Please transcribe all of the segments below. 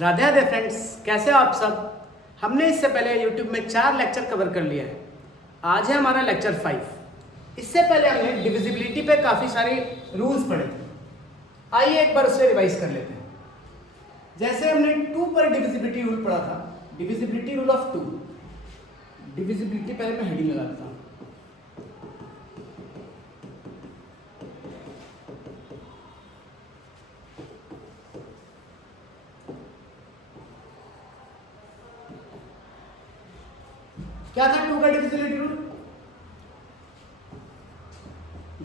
Radhe Radhe friends, कैसे हो आप सब। हमने इससे पहले YouTube में 4 लेक्चर कवर कर लिया है। आज है हमारा लेक्चर 5। इससे पहले हमने डिविजिबिलिटी पे काफ़ी सारे रूल्स पढ़े थे। आइए एक बार उसे रिवाइज कर लेते हैं। जैसे हमने 2 पर डिविजिबिलिटी रूल पढ़ा था, डिविजिबिलिटी रूल ऑफ 2। डिविजिबिलिटी पहले मैं हेडिंग लगाता हूँ। क्या था 2 का divisibility rule?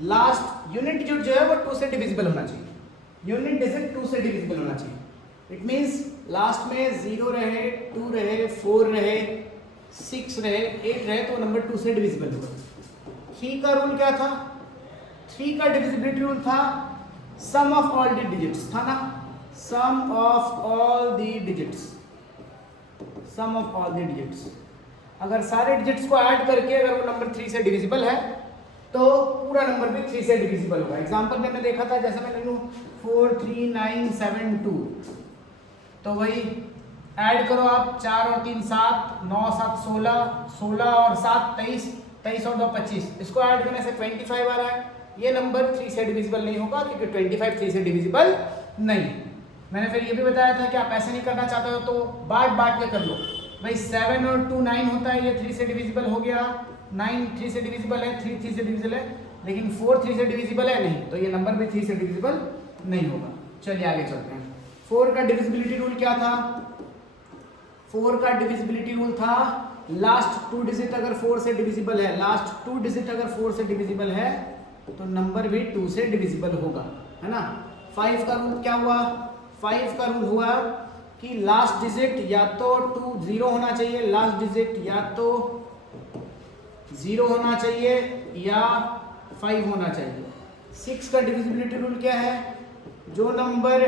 Last unit digit जो है वो 2 से डिविजिबल होना चाहिए। यूनिट डिजिट 2 से डिविजिबल होना चाहिए। इट मींस लास्ट में 0 रहे, 2 रहे, 4 रहे, 6 रहे, 8 रहे तो नंबर 2 से डिविजिबल होगा। 3 का रूल क्या था? 3 का डिविजिबिलिटी रूल था sum of all the digits, था ना? Sum of all the digits, sum of all the digits. अगर सारे डिजिट्स को ऐड करके अगर वो नंबर 3 से डिविजिबल है तो पूरा नंबर भी 3 से डिविजिबल होगा। एग्जांपल में देखा था, जैसे मैं लूँ 4 3 9 7 2, तो वही ऐड करो आप, 4 और 3 7, 9 7 16, 16 और 7 23, 23 और 2 25। इसको ऐड करने से 25 आ रहा है। ये नंबर 3 से डिविजिबल नहीं होगा क्योंकि 25 3 से डिविजिबल नहीं। मैंने फिर ये भी बताया था कि आप ऐसे नहीं करना चाहते हो तो बांट के कर लो। भाई 7 और 2 9 होता है, ये 3 से डिविजिबल हो गया। 9 3 से डिविजिबल है, 3 3 से डिविजिबल है, लेकिन 4 3 से डिविजिबल है नहीं, तो ये नंबर भी 3 से डिविजिबल नहीं होगा। चलिए आगे चलते हैं। 4 का डिविजिबिलिटी रूल क्या था? 4 का डिविजिबिलिटी रूल था लास्ट 2 डिजिट अगर 4 से डिविजिबल है, लास्ट 2 डिजिट अगर 4 से डिविजिबल है तो नंबर भी 2 से डिविजिबल होगा, है ना। 5 का रूल क्या हुआ? 5 का रूल हुआ कि लास्ट डिजिट या तो 0 होना चाहिए, लास्ट डिजिट या तो 0 होना चाहिए या 5 होना चाहिए। 6 का डिविजिबिलिटी रूल क्या है? जो नंबर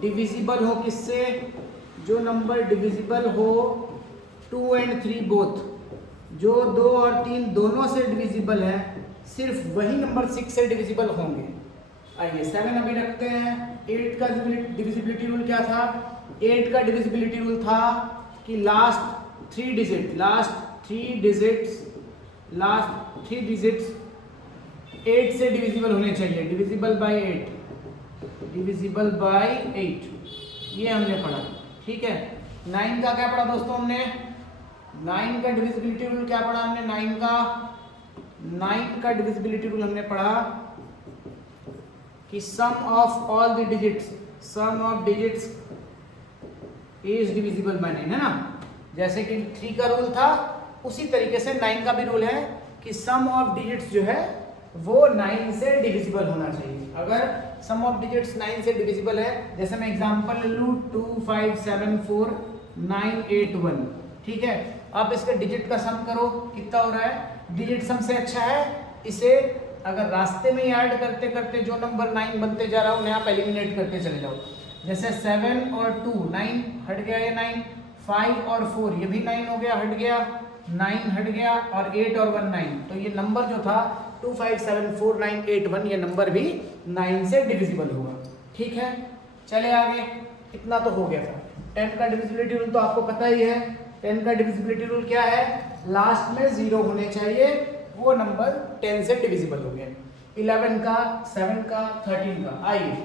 डिविजिबल हो किससे? जो नंबर डिविजिबल हो 2 और 3 बोथ, जो 2 और 3 दोनों से डिविजिबल है, सिर्फ वही नंबर 6 से डिविजिबल होंगे। आइए 7 अभी रखते हैं। 8 का डिविजिबिलिटी रूल क्या था? 8 का डिविजिबिलिटी रूल था कि लास्ट 3 डिजिट्स 8 से डिविजिबल होने चाहिए। डिविजिबल बाय 8, ये हमने पढ़ा, ठीक है। 9 का क्या पढ़ा दोस्तों हमने? 9 का डिविजिबिलिटी रूल क्या पढ़ा हमने? 9 का डिविजिबिलिटी रूल हमने पढ़ा कि sum of all the digits, sum of digits is divisible by 9, है ना। जैसे कि 3 का रूल था उसी तरीके से 9 का भी रूल है कि सम ऑफ डिजिट्स जो है वो 9 से डिविजिबल होना चाहिए। अगर सम ऑफ डिजिट्स 9 से डिविजिबल है, जैसे मैं एग्जांपल लूँ 2 5 7 4 9 8 1, ठीक है। आप इसके डिजिट का सम करो, कितना हो रहा है? डिजिट सम से अच्छा है इसे अगर रास्ते में ही ऐड करते करते जो नंबर 9 बनते जा रहा है उन्हें आप एलिमिनेट करते चले जाओ। जैसे 7 और 2 9 हट गया, ये 9, 5 और 4 ये भी 9 हो गया, हट गया, 9 हट गया, और 8 और 1 9, तो ये नंबर जो था 2 5 7 4 9 8 1, ये नंबर भी 9 से डिविजिबल होगा, ठीक है। चले आगे, इतना तो हो गया था। 10 का डिविजिबिलिटी रूल तो आपको पता ही है। 10 का डिविजिबिलिटी रूल क्या है? लास्ट में 0 होने चाहिए, वो नंबर 10 से डिविजिबल हो गया। 11 का, 7 का, 13 का। आइए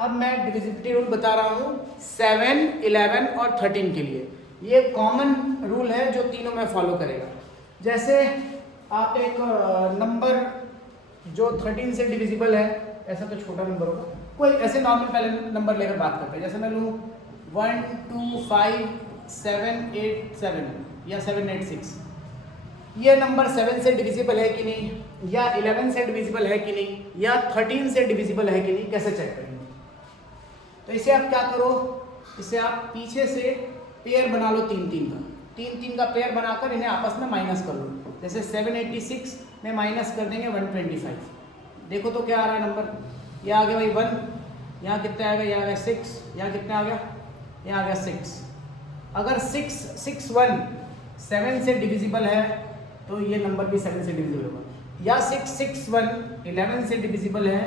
अब मैं डिविजिबिलिटी रूल बता रहा हूँ 7, 11 और 13 के लिए। ये कॉमन रूल है जो तीनों में फॉलो करेगा। जैसे आप एक नंबर जो 13 से डिविजिबल है, ऐसा तो छोटा नंबर होगा, कोई ऐसे नॉर्मल पहले नंबर लेकर बात करते हैं। जैसे मैं लूँ 1 2 5 7 8 7 या 7 8 6, ये नंबर 7 से डिविजिबल है कि नहीं, या 11 से डिविजिबल है कि नहीं, या 13 से डिविजिबल है कि नहीं, कैसे चेक करेंगे? तो इसे आप क्या करो, इसे आप पीछे से पेयर बना लो 3 3 का पेयर बनाकर इन्हें आपस में माइनस कर लो। जैसे 786 में माइनस कर देंगे 125, देखो तो क्या आ रहा है नंबर? ये आ गया भाई 1, यहाँ कितने आ गया? यहाँ आ गया 6, यहाँ कितने आ गया? यहाँ आ गया 6। अगर 6 6 1 7 से डिविजिबल है तो ये नंबर भी 7 से डिविजिबल होगा, या 6 6 1 11 से डिविजिबल है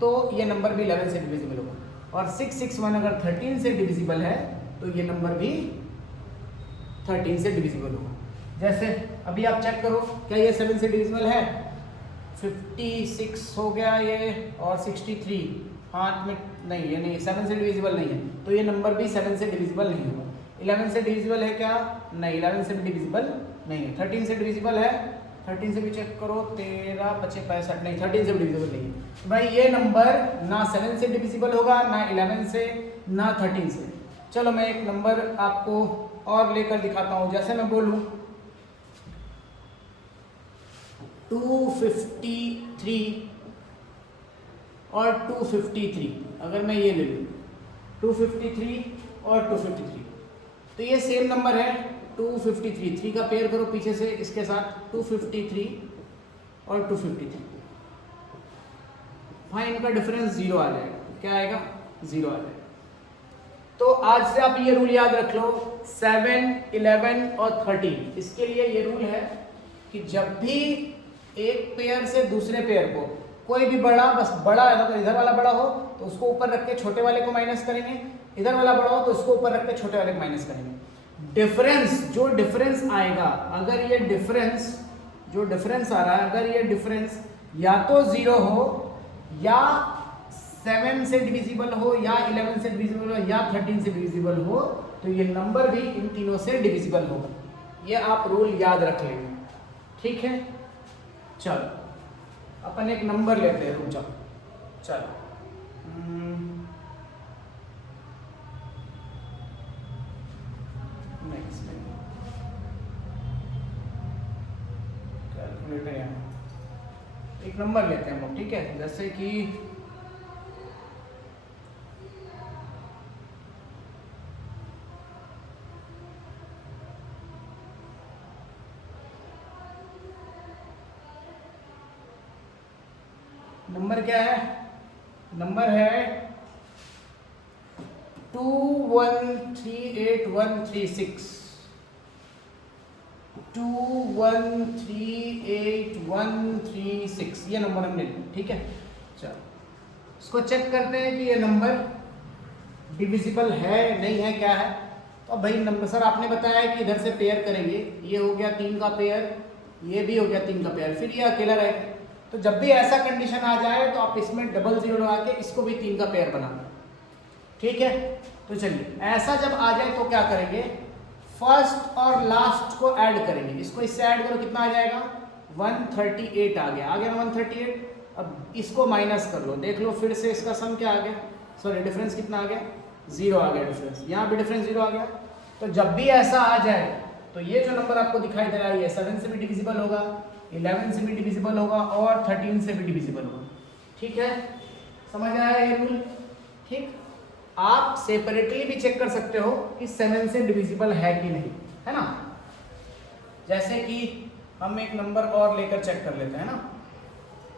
तो ये नंबर भी 11 से डिविजिबल होगा, और 6 6 1 अगर 13 से डिविजिबल है तो ये नंबर भी 13 से डिविजिबल होगा। जैसे अभी आप चेक करो, क्या ये 7 से डिविजिबल है? 56 हो गया ये, और 63 हाथ में नहीं, ये नहीं, 7 से डिविजिबल नहीं है, तो ये नंबर भी 7 से डिविजिबल नहीं होगा। 11 से डिविजिबल है क्या? नहीं, 11 से भी डिविजिबल नहीं है। 13 से डिविजिबल है? 13 से भी चेक करो, 13 5 65, नहीं, 13 से भी डिविजिबल नहीं है। भाई ये नंबर ना 7 से डिविजिबल होगा, ना 11 से, ना 13 से। चलो मैं एक नंबर आपको और लेकर दिखाता हूँ। जैसे मैं बोलूँ 253 और 253, अगर मैं ये ले लूँ 253 और 253, तो ये सेम नंबर है 253। 3 का पेयर करो पीछे से इसके साथ, 253 और 253, भाई इनका डिफरेंस 0 आ जाएगा। क्या आएगा? 0 आ जाएगा। तो आज से आप ये रूल याद रख लो, 7, 11 और 13, इसके लिए ये रूल है कि जब भी एक पेयर से दूसरे पेयर को कोई भी बड़ा, बस बड़ा है तो इधर वाला बड़ा हो तो उसको ऊपर रख के छोटे वाले को माइनस करेंगे, इधर वाला बड़ा हो तो उसको ऊपर रख के छोटे वाले को माइनस करेंगे। डिफरेंस, जो डिफरेंस आएगा, अगर ये डिफरेंस, जो डिफरेंस आ रहा है, अगर ये डिफरेंस या तो 0 हो, या 7 से डिविजिबल हो, या 11 से डिविजिबल हो, या 13 से डिविजिबल हो, तो ये नंबर भी इन तीनों से डिविजिबल होगा। ये आप रूल याद रख लेंगे, ठीक है। चलो अपन एक नंबर लेते हैं, रुक जाओ। चलो नेक्स्ट कैलकुलेटर यहाँ एक नंबर लेते हैं हम लोग, ठीक है। जैसे कि नंबर क्या है? नंबर है 213836, 213836, ये नंबर हमने लिया, ठीक है। चलो इसको चेक करते हैं कि ये नंबर डिविजिबल है नहीं है, क्या है। तो भाई नंबर, सर आपने बताया कि इधर से पेयर करेंगे, ये हो गया 3 का पेयर, ये भी हो गया 3 का पेयर, फिर ये अकेला रहेगा। तो जब भी ऐसा कंडीशन आ जाए तो आप इसमें डबल 0 लगा के इसको भी 3 का पेयर बना दो, ठीक है। तो चलिए ऐसा जब आ जाए तो क्या करेंगे, फर्स्ट और लास्ट को ऐड करेंगे। इसको इससे ऐड करो, कितना आ जाएगा? 138 आ गया ना 138। अब इसको माइनस कर लो, देख लो फिर से इसका सम क्या आ गया, सॉरी डिफरेंस कितना आ गया? 0 आ गया डिफरेंस, यहाँ भी डिफरेंस 0 आ गया। तो जब भी ऐसा आ जाए तो ये जो नंबर आपको दिखाई दे रहा है, ये 7 से भी डिविजिबल होगा, 11 से भी डिविजिबल होगा, और 13 से भी डिविजिबल होगा, ठीक है। समझ आया ये रूल? ठीक। आप सेपरेटली भी चेक कर सकते हो कि 7 से डिविजिबल है कि नहीं, है ना। जैसे कि हम एक नंबर और लेकर चेक कर लेते हैं ना।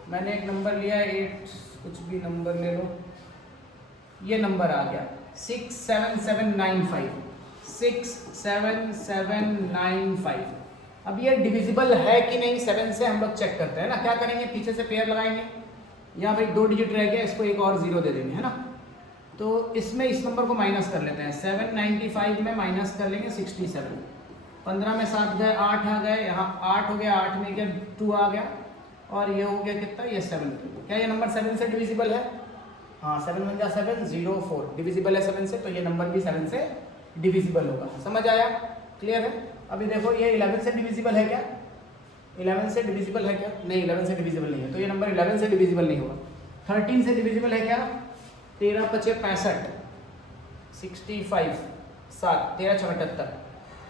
मैंने एक नंबर लिया 8, कुछ भी नंबर ले लो, ये नंबर आ गया 67795, 67795। अब ये डिविजिबल है कि नहीं 7 से हम लोग चेक करते हैं ना। क्या करेंगे, पीछे से पेयर लगाएंगे, यहाँ भाई 2 डिजिट रह गया, इसको एक और 0 दे देंगे, है ना। तो इसमें इस नंबर को माइनस कर लेते हैं, 795 में माइनस कर लेंगे 67, 15 में 7 गए, 8 आ गए, यहाँ 8 हो गया, 8 में क्या 2 आ गया, और ये हो गया कितना, ये 7। क्या ये नंबर 7 से डिविजिबल है? हाँ, 7 1 7 0 4 डिविजिबल है 7 से, तो ये नंबर भी 7 से डिविजिबल होगा। समझ आया? क्लियर है? अभी देखो ये 11 से डिविजिबल है क्या? 11 से डिविजिबल है क्या? नहीं, 11 से डिविजिबल नहीं है, तो ये नंबर 11 से डिविजिबल नहीं होगा। 13 से डिविजिबल है क्या? 13 5 65, 65 7, 13 6 78,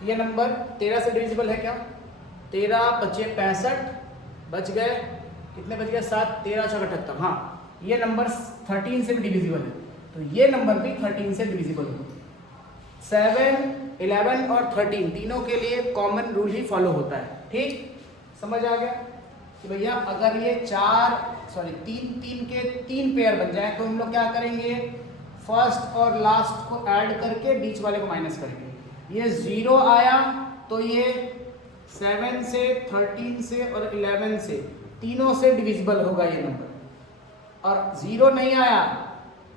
ये नंबर 13 से डिविजिबल है क्या? 13 5 65 बच गए, कितने बच गए? 7, 13 6 78, हाँ, ये नंबर 13 से भी डिविजिबल है, तो ये नंबर भी 13 से डिविजिबल होगा। 7, 11 और 13 तीनों के लिए कॉमन रूल ही फॉलो होता है, ठीक। समझ आ गया कि भैया अगर ये 3 के 3 पेयर बन जाए तो हम लोग क्या करेंगे, फर्स्ट और लास्ट को ऐड करके बीच वाले को माइनस करेंगे। ये 0 आया तो ये 7 से, 13 से और 11 से तीनों से डिविजिबल होगा ये नंबर। और 0 नहीं आया,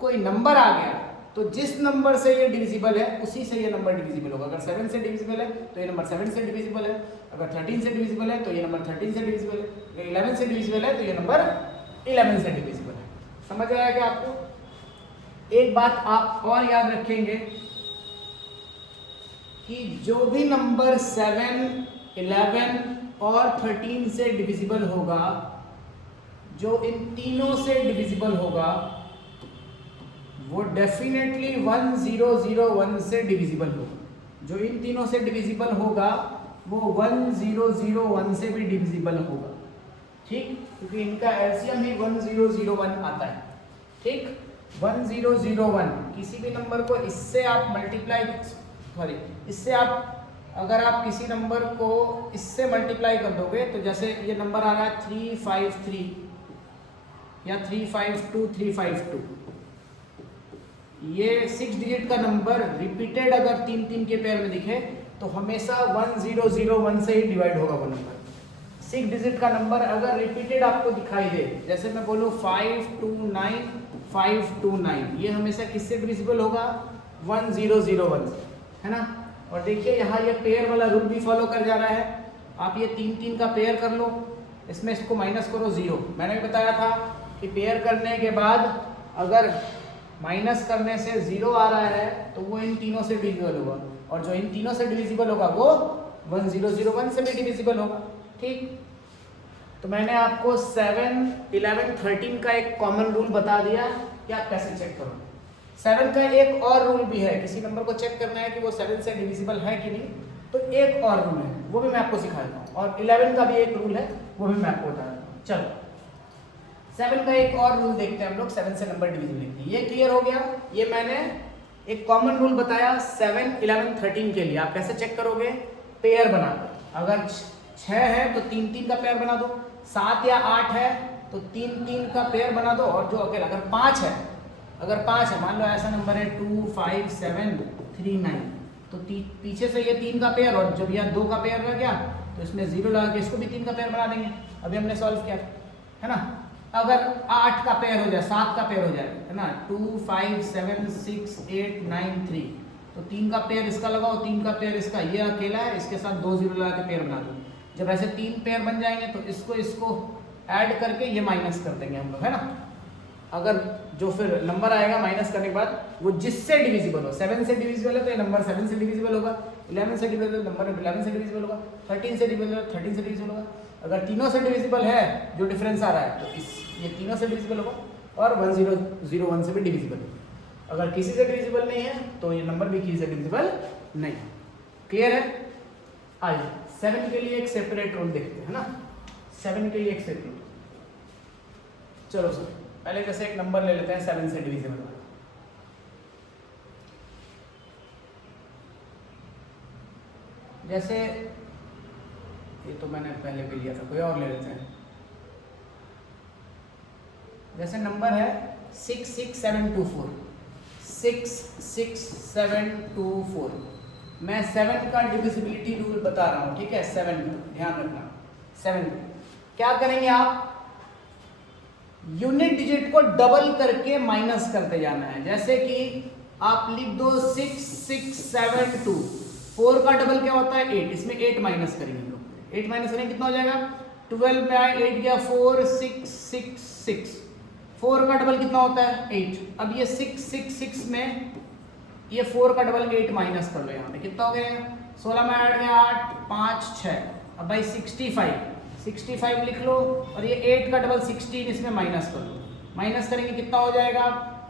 कोई नंबर आ गया तो जिस नंबर से ये डिविजिबल है उसी से ये नंबर डिविजिबल होगा। अगर 7 से डिविजिबल है तो ये नंबर 7 से डिविजिबल है, अगर 13 से डिविजिबल है तो ये नंबर 13 से डिविजिबल है, अगर 11 से डिविजिबल है तो ये नंबर 11 से डिविजिबल है। समझ आया क्या आपको? एक बात आप और याद रखेंगे कि जो भी नंबर 7, 11 और 13 से डिविजिबल होगा, जो इन तीनों से डिविजिबल होगा, वो डेफिनेटली 1001 से डिविजिबल होगा। जो इन तीनों से डिविजिबल होगा वो 1001 से भी डिविजिबल होगा। ठीक, क्योंकि इनका एलसीएम ही 1001 आता है। ठीक, 1001 किसी भी नंबर को इससे आप मल्टीप्लाई इससे आप अगर आप किसी नंबर को इससे मल्टीप्लाई कर दोगे तो जैसे ये नंबर आ रहा है 353 या 352 352, ये 6 डिजिट का नंबर रिपीटेड अगर 3 के पेयर में दिखे तो हमेशा 1001 से ही डिवाइड होगा वो नंबर। 6 डिजिट का नंबर अगर रिपीटेड आपको दिखाई दे, जैसे मैं बोलूँ 529 529, ये हमेशा किससे डिविजिबल होगा? 1001 से, है ना। और देखिए यहाँ ये पेयर वाला रूल भी फॉलो कर जा रहा है। आप ये 3 का पेयर कर लो, इसमें इसको माइनस करो 0। मैंने भी बताया था कि पेयर करने के बाद अगर माइनस करने से 0 आ रहा है तो वो इन तीनों से डिविजिबल होगा, और जो इन तीनों से डिविजिबल होगा वो 1001 से भी डिविजिबल होगा। ठीक, तो मैंने आपको 7, 11, 13 का एक कॉमन रूल बता दिया कि आप कैसे चेक करो। 7 का एक और रूल भी है, किसी नंबर को चेक करना है कि वो 7 से डिविजिबल है कि नहीं, तो एक और रूल है, वो भी मैं आपको सिखा देता हूँ। और 11 का भी एक रूल है, वो भी मैं आपको बता देता हूँ। चलो 7 का एक और रूल देखते हैं हम लोग, 7 से नंबर डिविजिबल देखते हैं। ये क्लियर हो गया। ये मैंने एक कॉमन रूल बताया 7, 11, 13 के लिए। आप कैसे चेक करोगे? पेयर बनाकर। अगर 6 है तो 3 का पेयर बना दो, 7 या 8 है तो 3 का पेयर बना दो, और जो अकेला अगर 5 है, मान लो ऐसा नंबर है 2, 5, 7, 3, 9, तो पीछे से ये 3 का पेयर, और जब यह 2 का पेयर रह गया तो इसमें 0 लगा के इसको भी 3 का पेयर बना देंगे। अभी हमने सॉल्व किया है ना। अगर 8 का पेयर हो जाए, 7 का पेयर हो जाए, है ना, 2, 5, 7, 6, 8, 9, 3, तो 3 का पेयर इसका लगाओ, 3 का पेयर इसका, ये अकेला है, इसके साथ 2 0 लगा के पेयर बना दो। जब ऐसे 3 पेयर बन जाएंगे तो इसको ऐड करके ये माइनस कर देंगे हम लोग, है ना। अगर जो फिर नंबर आएगा माइनस करने के बाद वो जिससे डिविजिबल हो, 7 से डिविजिबल है तो ये नंबर 7 से डिविजिबल होगा, 11 से डिविजिबल नंबर 11 से डिविजिबल होगा, 13 से डिविजिबल 13 से डिविजिबल होगा। अगर तीनों से डिविजिबल है, जो डिफरेंस आ रहा है, तो ये तीनों से डिविजिबल होगा, और 1001 से भी डिविजिबल होगा। अगर किसी से डिविजिबल नहीं है तो ये नंबर भी किसी से डिविजिबल नहीं। क्लियर है? आइए 7 के लिए एक सेपरेट रूल देखते हैं, है ना। 7 के लिए एक सेपरेट, चलो सर पहले जैसे एक नंबर ले लेते हैं 7 से डिविजिबल। जैसे ये तो मैंने पहले भी लिया था, कोई और ले लेते हैं। जैसे नंबर है 66724, 66724। मैं 7 का डिविजिबिलिटी रूल बता रहा हूँ, ठीक है। 7 का ध्यान रखना, 7 क्या करेंगे आप? यूनिट डिजिट को डबल करके माइनस करते जाना है। जैसे कि आप लिख दो 6672, 4 का डबल क्या होता है? 8, इसमें 8 माइनस करेंगे हम लोग। 8 माइनस करेंगे कितना हो जाएगा? 12 में 8 गया 4, 666। 4 का डबल कितना होता है? 8। अब ये 666 में ये 4 का डबल 8 माइनस कर लो, यहाँ पे कितना हो गया? 16 में 8 गया 8, 5, 6। अब भाई 65 लिख लो, और ये 8 का डबल 16 इसमें माइनस कर लो। माइनस करेंगे कितना हो जाएगा?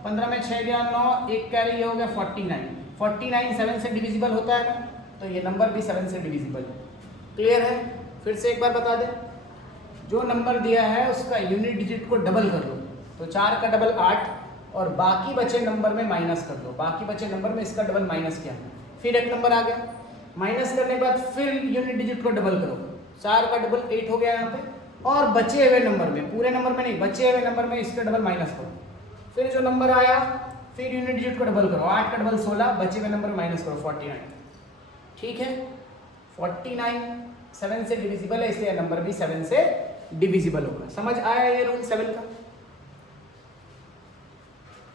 15 में 6 गया 9, 1 कैरी, ये हो गया 49। 49 7 से डिविजिबल होता है ना, तो ये नंबर भी 7 से डिविजिबल है। क्लियर है? फिर से एक बार बता दें, जो नंबर दिया है उसका यूनिट डिजिट को डबल कर लो, तो 4 का डबल 8, और बाकी बचे नंबर में माइनस कर दो। बाकी बचे नंबर में इसका डबल माइनस किया, फिर एक नंबर आ गया। माइनस करने के बाद फिर यूनिट डिजिट को डबल करो, 4 का डबल 8 हो गया यहाँ पे, और बचे हुए नंबर में, पूरे नंबर में नहीं, बचे हुए नंबर में इसका डबल माइनस करो। फिर जो नंबर आया फिर यूनिट डिजिट को डबल करो, 8 का डबल 16, बचे हुए नंबर में माइनस करो 49। ठीक है, 49 7 से डिविजिबल है, इसलिए नंबर भी 7 से डिविजिबल होगा। समझ आया ये रूल 7 का?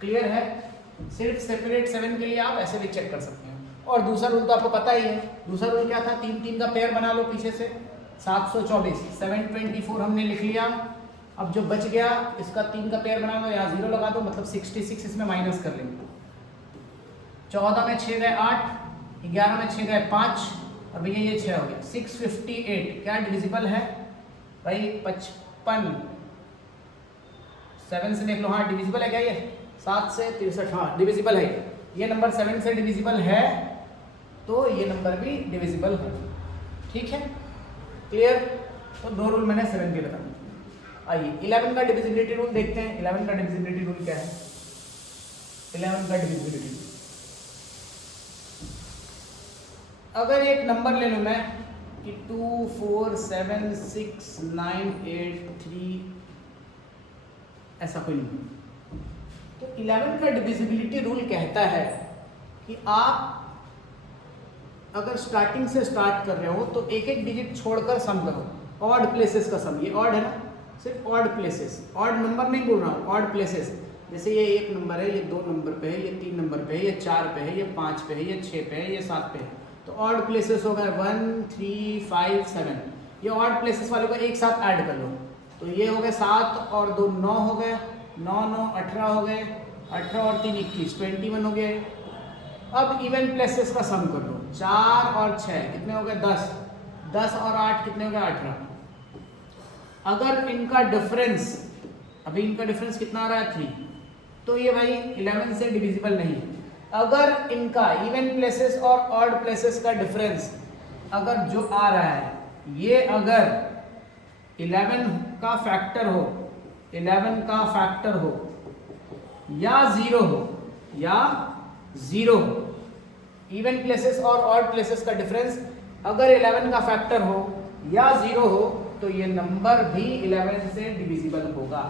क्लियर है? सिर्फ सेपरेट 7 के लिए आप ऐसे भी चेक कर सकते हैं। और दूसरा रूल तो आपको पता ही है, दूसरा रूल क्या था, 3 का पेयर बना लो पीछे से, 724 724 हमने लिख लिया। अब जो बच गया इसका 3 का पेयर बना लो, यहाँ 0 लगा दो, मतलब 66 इसमें माइनस कर लेंगे। 14 में 6 गए 8, 11 में 6 गए 5, अब ये 6 हो गया। 658 क्या डिविजिबल है भाई? 55 7 से देख लो, हाँ डिविजिबल है क्या ये? 7 से 63, हाँ डिविजिबल है। ये नंबर 7 से डिविजिबल है तो ये नंबर भी डिविजिबल है। ठीक है, क्लियर? तो 2 रूल मैंने 7 के बता दिए। आइए 11 का डिविजिबिलिटी रूल देखते हैं। 11 का डिविजिबिलिटी रूल क्या है? 11 का डिविजिबिलिटी रूल, अगर एक नंबर ले लूं मैं कि 2 4 7 6 9 8 3, ऐसा कोई नहीं, तो 11 का डिविजिबिलिटी रूल कहता है कि आप अगर स्टार्टिंग से स्टार्ट कर रहे हो तो एक एक डिजिट छोड़कर सम करो, ऑड प्लेसेस का सम। ये ऑड है ना, सिर्फ ऑड प्लेसेस, ऑड नंबर नहीं बोल रहा हूँ, ऑड प्लेसेस। जैसे ये 1 नंबर है, ये 2 नंबर पे है, ये 3 नंबर पे है, ये 4 पे है, ये 5 पे है, ये 6 पे है, ये 7 पे है, तो ऑड प्लेसेस हो गए 1 3 5 7। ये ऑड प्लेसेस वाले को एक साथ ऐड कर लो, तो ये हो गए 7 और 2 9 हो गए, 9 9 18 हो गए, 18 और 3 21 21 हो गए। अब इवन प्लेसेस का सम कर लो, 4 और 6 कितने हो गए 10, 10 और 8 कितने हो गए 18। अगर इनका डिफरेंस, अभी इनका डिफरेंस कितना आ रहा है 3, तो ये भाई 11 से डिविजिबल नहीं है। अगर इनका इवन प्लेसेस और ऑड प्लेसेस का डिफरेंस अगर जो आ रहा है ये अगर 11 का फैक्टर हो, 11 का फैक्टर हो या 0 हो, या 0 हो, इवन प्लेसेस और ऑड प्लेसेस का डिफरेंस अगर 11 का फैक्टर हो या 0 हो, तो ये नंबर भी 11 से डिविजिबल होगा।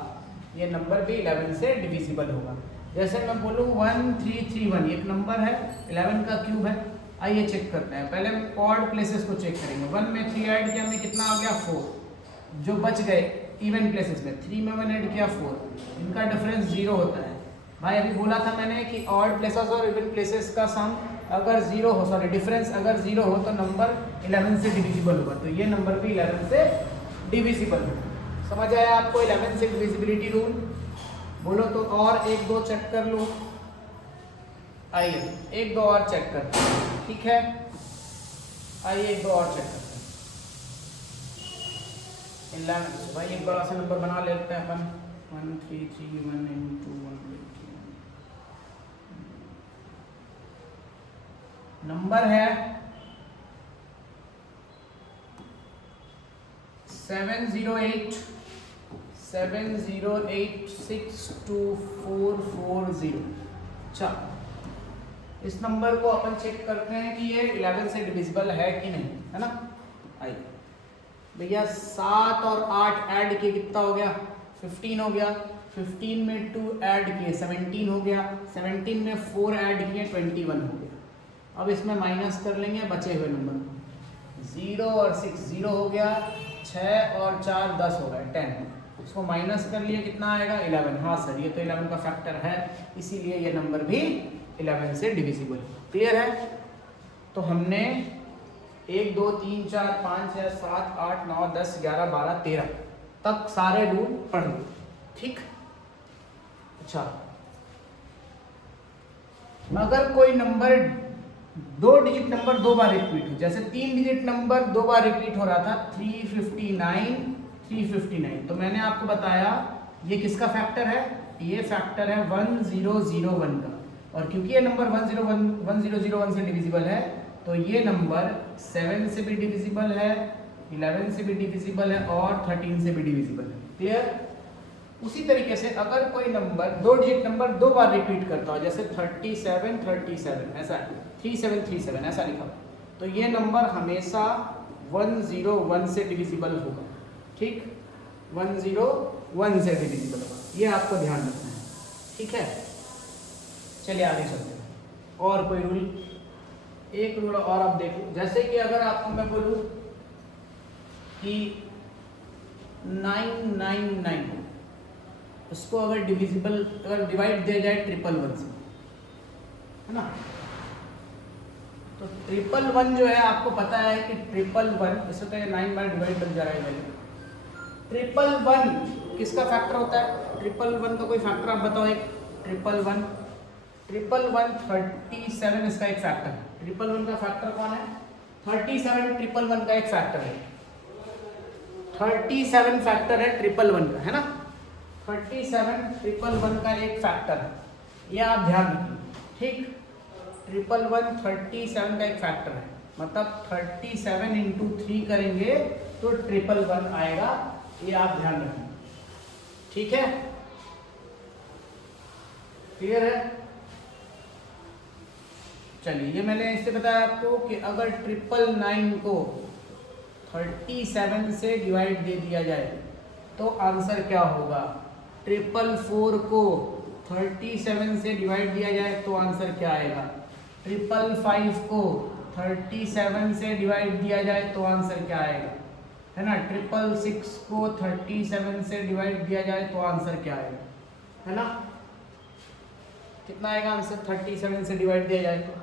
ये नंबर भी 11 से डिविजिबल होगा। जैसे मैं बोलूँ 1331 एक नंबर है, 11 का क्यूब है। आइए चेक करते हैं, पहले हम ऑड प्लेसेस को चेक करेंगे। 1 में 3 ऐड किया, में कितना आ गया 4, जो बच गए इवन प्लेसेस में 3 में 1 ऐड किया 4, इनका डिफरेंस 0 होता है। भाई अभी बोला था मैंने कि ऑड प्लेसेस और इवन प्लेसेस का सम अगर 0 हो, सॉरी डिफरेंस अगर 0 हो तो नंबर 11 से डिविजिबल होगा, तो ये नंबर भी 11 से डिविजिबल होगा। समझ आया आपको 11 से डिविजिबिलिटी रूल? बोलो तो और 1 2 चेक कर लो। आइए 1 2 और चेक करते हैं, ठीक है? आइए 1 2 और चेक करते हैं। 11 भाई एक बड़ा सा नंबर बना लेते हैं अपन, 1 3 3 1 2 1 3। नंबर है 708 7086240। अच्छा, इस नंबर को अपन चेक करते हैं कि ये 11 से डिविजिबल है कि नहीं, है ना? आइए भैया 7 और 8 ऐड किए कितना हो गया 15 हो गया, 15 में 2 ऐड किए 17 हो गया, 17 में 4 ऐड किए 21 हो गया। अब इसमें माइनस कर लेंगे बचे हुए नंबर, 0 और 6 0 हो गया, 6 और 4 10 हो गए 10, इसको माइनस कर लिए कितना आएगा 11। हाँ सर ये तो 11 का फैक्टर है, इसीलिए ये नंबर भी 11 से डिविजिबल। क्लियर है? तो हमने 1 2 3 4 5 6 7 8 9 10 11 12 13 तक सारे रूल पढ़ लो, ठीक? अच्छा, अगर कोई नंबर 2 डिजिट नंबर 2 बार रिपीट हो, जैसे 3 डिजिट नंबर 2 बार रिपीट हो रहा था 359 359, तो मैंने आपको बताया ये किसका फैक्टर है? ये फैक्टर है 1001 का, और क्योंकि ये नंबर 1001 से डिविजिबल है तो ये नंबर 7 से भी डिविजिबल है, 11 से भी डिविजिबल है और 13 से भी डिविजिबल है। क्लियर? उसी तरीके से अगर कोई नंबर 2 डिजिट नंबर 2 बार रिपीट करता हो, जैसे 37 37 ऐसा 3737 ऐसा लिखा, तो ये नंबर हमेशा 101 से डिविजिबल होगा, ठीक? 101 से डिविजिबल होगा, ये आपको ध्यान रखना है, ठीक है? चलिए आगे चलते हैं। और कोई रूल, एक रूल और आप देखो, जैसे कि अगर आपको मैं बोलूँ कि 999 उसको अगर डिविजिबल, अगर डिवाइड दिया जाए 111 से, है ना। तो 111 जो है आपको पता है कि 111 इससे तो 9 बार डिवाइड बन जा रहा है वैल्यू। 111 किसका फैक्टर होता है? 111 का कोई फैक्टर आप बताओ एक। 111 37 इसका एक फैक्टर है। 111 का फैक्टर कौन है? 37 111 का एक फैक्टर है। 37 फैक्टर है 111 का, है ना। 37 111 का एक फैक्टर है, ये आप ध्यान रखिए, ठीक। 111 37 का एक फैक्टर है, मतलब 37 इंटू 3 करेंगे तो 111 आएगा, ये आप ध्यान रखें, ठीक है। क्लियर है? चलिए, ये मैंने इससे बताया आपको कि अगर 999 को 37 से डिवाइड दे दिया जाए तो आंसर क्या होगा। 444 को 37 से डिवाइड दिया जाए तो आंसर क्या आएगा। 555 को 37 से डिवाइड दिया जाए तो आंसर क्या आएगा, है ना। 666 को 37 से डिवाइड दिया जाए तो आंसर क्या आएगा, है ना। कितना आएगा आंसर 37 से डिवाइड दिया जाए तो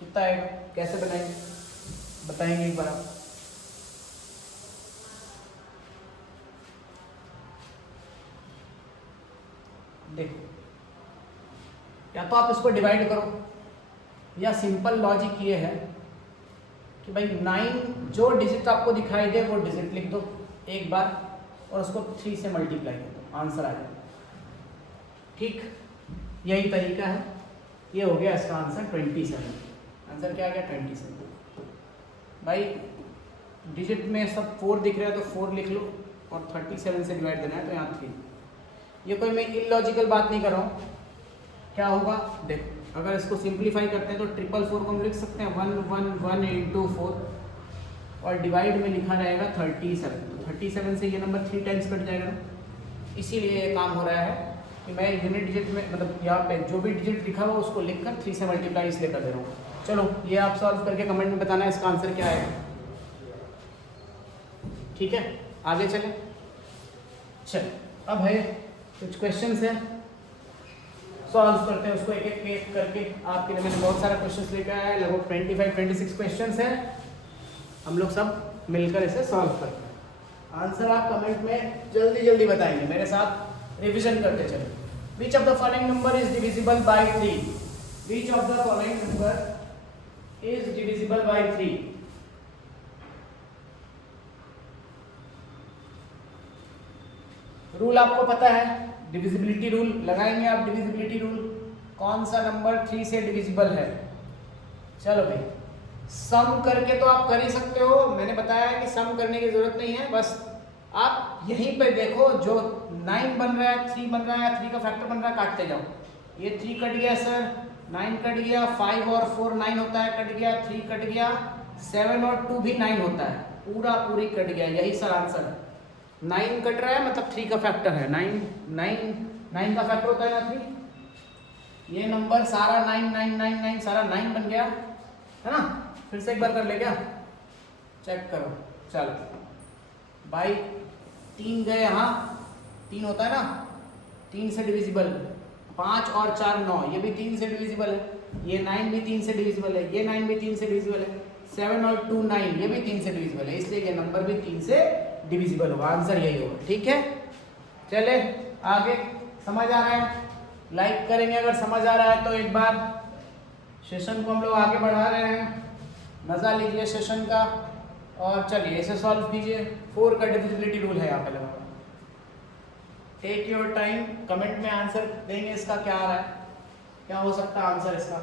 कितना आएगा, कैसे बनाएंगे, बताएंगे एक बार आप। देखो, या तो आप इसको डिवाइड करो, या सिंपल लॉजिक ये है कि भाई 9 जो डिजिट आपको दिखाई दे वो डिजिट लिख दो एक बार और उसको 3 से मल्टीप्लाई कर दो, आंसर आ जाएगा, ठीक। यही तरीका है। ये हो गया इसका आंसर 27। आंसर क्या आ गया 27। भाई डिजिट में सब 4 दिख रहा है तो 4 लिख लो और 37 से डिवाइड देना है तो यहाँ 3। ये कोई मैं इलॉजिकल बात नहीं कर रहा हूँ। क्या होगा देखो, अगर इसको सिंप्लीफाई करते हैं तो 444 को हम लिख सकते हैं 111 इंटू 4 और डिवाइड में लिखा रहेगा 37। तो 37 से ये नंबर 3 टाइम्स कट जाएगा ना, इसीलिए ये काम हो रहा है कि मैं यूनिट डिजिट में, मतलब यहाँ पे जो भी डिजिट लिखा हुआ उसको लिखकर 3 से मल्टीप्लाई इसलिए कर दे रहा हूँ। चलो, ये आप सॉल्व करके कमेंट में बताना इसका आंसर क्या है, ठीक है। आगे चले, चल अब है कुछ क्वेश्चंस हैं, सॉल्व करते हैं उसको एक एक करके। आपके लिए मैंने बहुत सारा क्वेश्चंस लेकर आया है, लगभग 25-26 क्वेश्चंस हैं। हम लोग सब मिलकर इसे सॉल्व करते हैं। आंसर आप कमेंट में जल्दी जल्दी बताएंगे, मेरे साथ रिवीजन करते चले। Which of the following number is divisible bye 3? Which of the following number is divisible bye 3? Rule आपको पता है, डिविजिबिलिटी रूल लगाएंगे आप। डिविजिबिलिटी रूल, कौन सा नंबर 3 से डिविजिबल है। चलो भाई, सम करके तो आप कर ही सकते हो, मैंने बताया है कि सम करने की जरूरत नहीं है, बस आप यहीं पे देखो जो 9 बन रहा है, 3 बन रहा है, 3 का फैक्टर बन रहा है, काटते जाओ। ये 3 कट गया सर, 9 कट गया, 5 और 4 9 होता है, कट गया, 3 कट गया, 7 और 2 भी 9 होता है, पूरी कट गया, यही सर आंसर है। 9 कट रहा है मतलब 3 का फैक्टर है। 9 का फैक्टर होता है ना 3। ये नंबर सारा 9 9 9 9 सारा 9 बन गया, है ना। फिर से एक बार कर ले क्या, चेक करो। चलो भाई, 3 गए यहाँ, 3 होता है ना, 3 से डिविजिबल। 5 और 4 9, ये भी 3 से डिविजिबल है। ये 9 भी 3 से डिविजिबल है, ये 9 भी 3 से डिविजिबल है। 7 और 2 9, ये भी 3 से डिविजिबल है, इसलिए ये नंबर भी 3 से डिविजिबल होगा। आंसर यही होगा, ठीक है। चले आगे, समझ आ रहा है, लाइक करेंगे अगर समझ आ रहा है तो। एक बार सेशन को हम लोग आगे बढ़ा रहे हैं, मजा लीजिए सेशन का। और चलिए इसे सॉल्व कीजिए। 4 का डिविजिबिलिटी रूल है यहाँ पे लगा। टेक योर टाइम, कमेंट में आंसर देंगे इसका क्या आ रहा है, क्या हो सकता है आंसर इसका।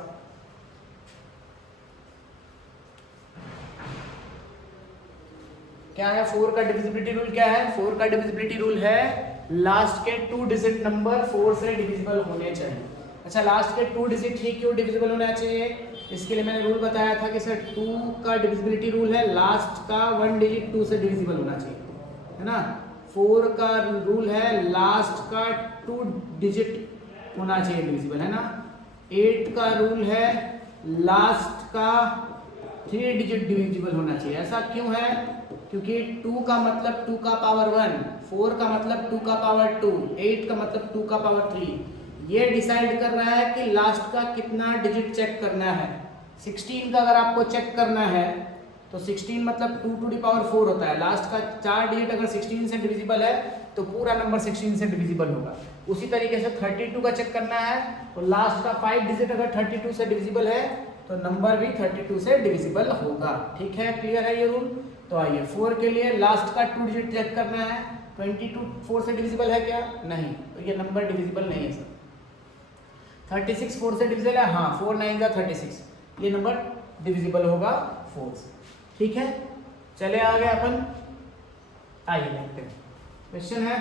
क्या है 4 का डिविजिबिलिटी रूल, क्या है 4 का डिविजिबिलिटी रूल है लास्ट के 2 डिजिट नंबर 4 से डिविजिबल होने चाहिए। अच्छा, लास्ट के 2 डिजिट ही क्यों डिविजिबल होना चाहिए, इसके लिए मैंने रूल बताया था कि सर 2 का डिविजिबिलिटी रूल है लास्ट का 1 डिजिट 2 से डिविजिबल होना चाहिए, है ना। 4 का रूल है लास्ट का 2 डिजिट होना चाहिए डिविजिबल, है ना। 8 का रूल है लास्ट का 3 डिजिट डिविजिबल होना चाहिए। ऐसा क्यों है, क्योंकि 2 का मतलब 2 का पावर 1, 4 का मतलब 2 का पावर 2, 8 का मतलब 2 का पावर 3। ये डिसाइड कर रहा है कि लास्ट का कितना डिजिट चेक करना है। 16 का अगर आपको चेक करना है तो 16 मतलब 2 टू द पावर 4 होता है। लास्ट का 4 डिजिट अगर 16 से डिविजिबल है तो पूरा नंबर 16 से डिविजिबल होगा। उसी तरीके से 32 का चेक करना है तो लास्ट का 5 डिजिट अगर 32 से डिविजिबल है तो नंबर भी 32 से डिविजिबल होगा। ठीक है, क्लियर है ये रूल। तो आइए 4 के लिए लास्ट का 2 डिजिट चेक करना है। 22 4 से डिविजिबल है क्या? नहीं, तो ये नंबर डिविजिबल नहीं है सर। 36 4 से डिविजिबल है, हाँ 4 9 का 36, ये नंबर डिविजिबल होगा 4 से। ठीक है, चले आगे अपन, आइए देखते हैं क्वेश्चन है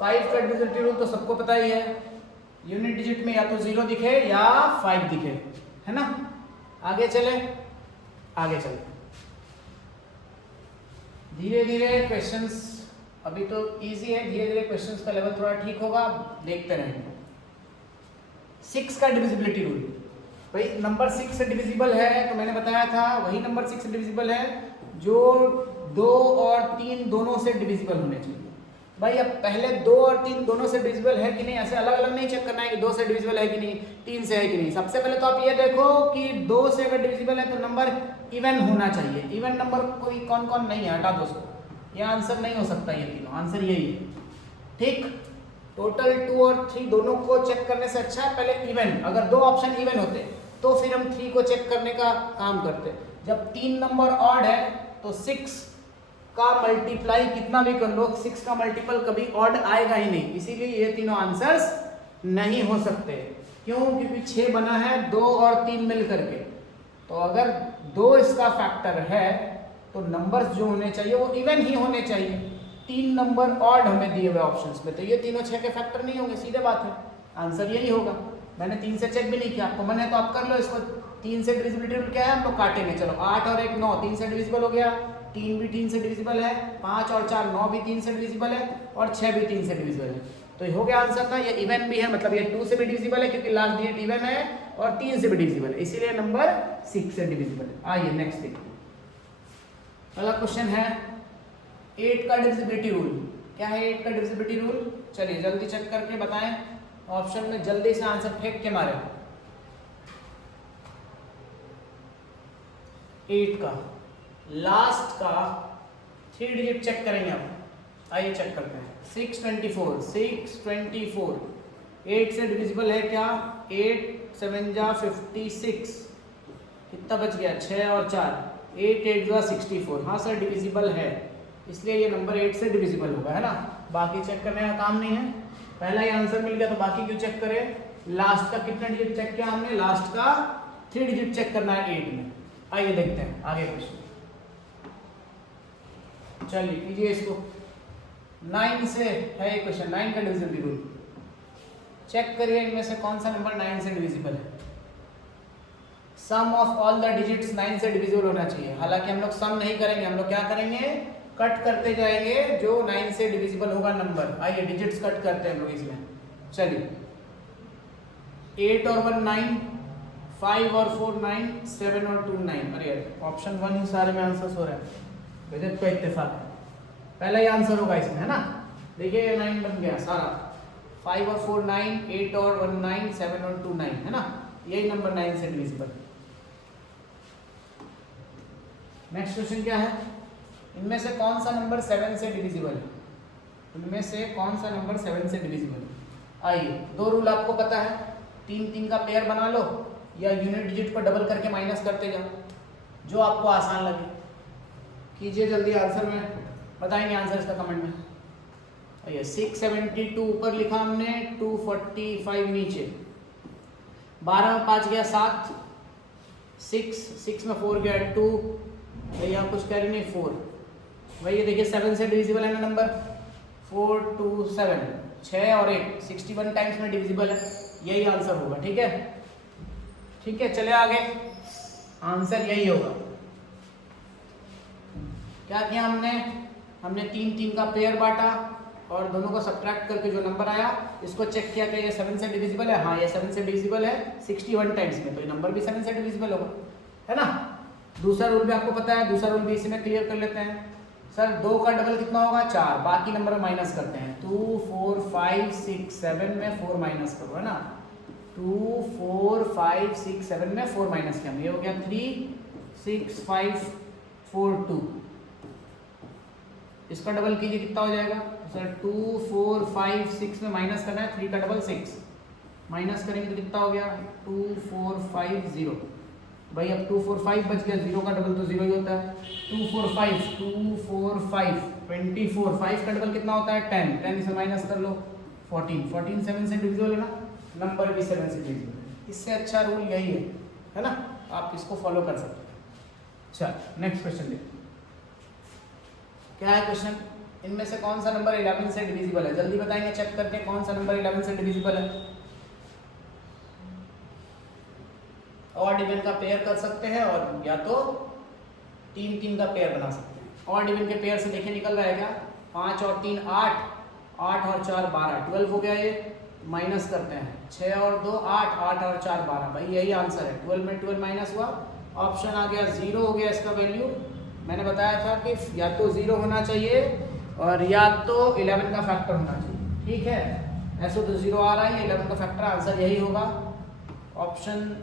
5 का डिविजिबिलिटी रूल तो सबको पता ही है। यूनिट डिजिट में या तो 0 दिखे या 5 दिखे, है ना। आगे चले, आगे चले धीरे धीरे क्वेश्चंस, अभी तो इजी है, धीरे धीरे क्वेश्चंस का लेवल थोड़ा ठीक होगा, देखते रहेंगे। 6 का डिविजिबिलिटी रूल, भाई नंबर 6 से डिविजिबल है तो मैंने बताया था वही नंबर 6 से डिविजिबल है जो 2 और 3 दोनों से डिविजिबल होने चाहिए। भाई अब पहले 2 और 3 दोनों से डिविजिबल है कि नहीं, ऐसे अलग अलग नहीं चेक करना है कि 2 से डिविजिबल है कि नहीं, 3 से है कि नहीं। सबसे पहले तो आप ये देखो कि 2 से अगर डिविजिबल है तो नंबर इवन होना चाहिए। इवन नंबर कोई कौन कौन नहीं है, हटा दो उसको, ये आंसर नहीं हो सकता, ये तीनों आंसर यही है। ठीक, टोटल 2 और 3 दोनों को चेक करने से अच्छा है पहले इवन, अगर 2 ऑप्शन इवन होते तो फिर हम 3 को चेक करने का काम करते। जब 3 नंबर ऑड है तो 6 का मल्टीप्लाई कितना भी कर लो, 6 का मल्टीपल कभी ऑड आएगा ही नहीं, इसीलिए ये तीनों आंसर्स नहीं हो सकते। क्यों? क्योंकि 6 बना है 2 और 3 मिल करके, तो अगर 2 इसका फैक्टर है तो नंबर्स जो होने चाहिए वो इवन ही होने चाहिए। 3 नंबर ऑड हमें दिए हुए ऑप्शंस में, तो ये तीनों 6 के फैक्टर नहीं होंगे, सीधे बात है, आंसर यही होगा। मैंने 3 से चेक भी नहीं किया, आपको मन है तो आप कर लो इसको। 3 से डिविजिबिलिटी रूल क्या है, हम लोग काटेंगे। चलो 8 और 1 9, 3 से डिविजिबल हो गया, 3 भी 3 से डिविजिबल है, 5 और 4 9 भी 3 से डिविजिबल है, और 6 भी 3 से डिविजिबल है, तो ये हो गया आंसर था। ये इवन भी है, मतलब ये 2 से भी डिविजिबल है क्योंकि लास्ट डिजिट इवन है, और 3 से भी डिविजिबल है, इसीलिए नंबर 6 से डिविजिबल है। आइए नेक्स्ट देखिए, अगला क्वेश्चन है 8 का डिविजिबिलिटी रूल। क्या है 8 का डिविजिबिलिटी रूल? चलिए जल्दी चेक करके बताएं, ऑप्शन में जल्दी से आंसर फेंक के मारे। 8 का लास्ट का 3 डिजिट चेक करेंगे अब, आइए चेक करते हैं। 624 624 8 से डिविजिबल है क्या? 8 7 जा 56, कितना बच गया? 6 और 4, 8 8 जा 64। हाँ सर डिविजिबल है, इसलिए ये नंबर 8 से डिविजिबल होगा, है ना। बाकी चेक करने का काम नहीं है, पहला ही आंसर मिल गया तो बाकी क्यों चेक करें। लास्ट का कितना डिजिट चेक किया हमने? लास्ट का 3 डिजिट चेक करना है 8 में। आइए देखते हैं आगे क्वेश्चन, चलिए कीजिए इसको। 9 से है ये क्वेश्चन, 9 का डिविजिबिलिटी रूल चेक करिए, इनमें से कौन सा नंबर 9 से डिविजिबल है। सम ऑफ ऑल द डिजिट्स 9 से डिविजिबल होना चाहिए। हालांकि हम लोग सम नहीं करेंगे, हम लोग क्या करेंगे, कट करते जाएंगे जो 9 से डिविजिबल होगा नंबर। आइए डिजिट्स कट करते हैं हम लोग इसमें। चलिए 8 और 1 9, 5 और 4 9, 7 और 2 9। अरे ऑप्शन 1 ही सारे में आंसर हो रहा है, गजब का इत्तेफाक है, पहला ही आंसर होगा इसमें, है ना। देखिए 9 बन गया सारा, 5 और 4 9, 8 और 1 9, 7 और 2 9, है ना, यही नंबर 9 से डिविजिबल। नेक्स्ट क्वेश्चन क्या है, इनमें से कौन सा नंबर 7 से डिविजिबल है? इनमें से कौन सा नंबर 7 से डिविजिबल है? आइए, 2 रूल आपको पता है, 3 3 का पेयर बना लो या यूनिट डिजिट को डबल करके माइनस करते जाओ, जो आपको आसान लगे कीजिए। जल्दी आंसर में बताएंगे, आंसर इसका कमेंट में। आइए 672 ऊपर लिखा हमने, 245 नीचे, 12 में 5 गया 7, 6 में 4 गया 2, भैया कुछ कह रही नहीं 4, भाई ये देखिए 7 से डिविजिबल है ना नंबर, 4 2 7, 6 और 1 61 टाइम्स में डिविजिबल है, यही आंसर होगा। ठीक है, ठीक है, चले आगे, आंसर यही होगा। क्या किया हमने 3 3 का पेयर बांटा और दोनों को सब्ट्रैक्ट करके जो नंबर आया इसको चेक किया कि ये 7 से डिविजिबल है। हाँ ये 7 से डिविजिबल है 61 टाइम्स में, तो ये नंबर भी 7 से डिविजिबल होगा, है ना। दूसरा रूल भी आपको पता है, दूसरा रूल भी इसी में क्लियर कर लेते हैं। सर 2 का डबल कितना होगा 4, बाकी नंबर माइनस करते हैं 2 4 5 6 7 में 4 माइनस करो है ना, 2 4 5 6 7 में 4 माइनस किया, ये हो गया 3 6 5 4 2। इसका डबल कीजिए कितना हो जाएगा सर 2 4 5 6 में माइनस करना है 3 का डबल 6, माइनस करेंगे तो कितना हो गया 2 4 5 0। भाई अब 2 4 5 बच गया, 0 का डबल तो 0 ही होता है, 2 4 5 24, 5 का डबल कितना होता है 10, 10 इसे माइनस कर लो 14, 14 7 से डिविजिबल है ना, नंबर भी 7 से डिविजिबल है। इससे अच्छा रूल यही है ना, आप इसको फॉलो कर सकते हैं। चल नेक्स्ट क्वेश्चन देखते हैं, क्या है क्वेश्चन, इनमें से कौन सा नंबर 11 से डिविजिबल है, जल्दी बताएंगे चेक करके कौन सा नंबर 11 से डिविजिबल है। ऑड इवन का पेयर कर सकते हैं और या तो 3 का पेयर बना सकते हैं। ऑड इवन के पेयर से देखिए निकल रहा है क्या, 5 और 3 8, 8 और 4 12, 12 हो गया, ये माइनस करते हैं 6 और 2 8, 8 और 4 12, भाई यही आंसर है, 12 में 12 माइनस हुआ, ऑप्शन आ गया 0 हो गया इसका वैल्यू। मैंने बताया था कि या तो 0 होना चाहिए और या तो 11 का फैक्टर होना चाहिए, ठीक है, ऐसे तो 0 आ रहा है, 11 का फैक्टर, आंसर यही होगा ऑप्शन।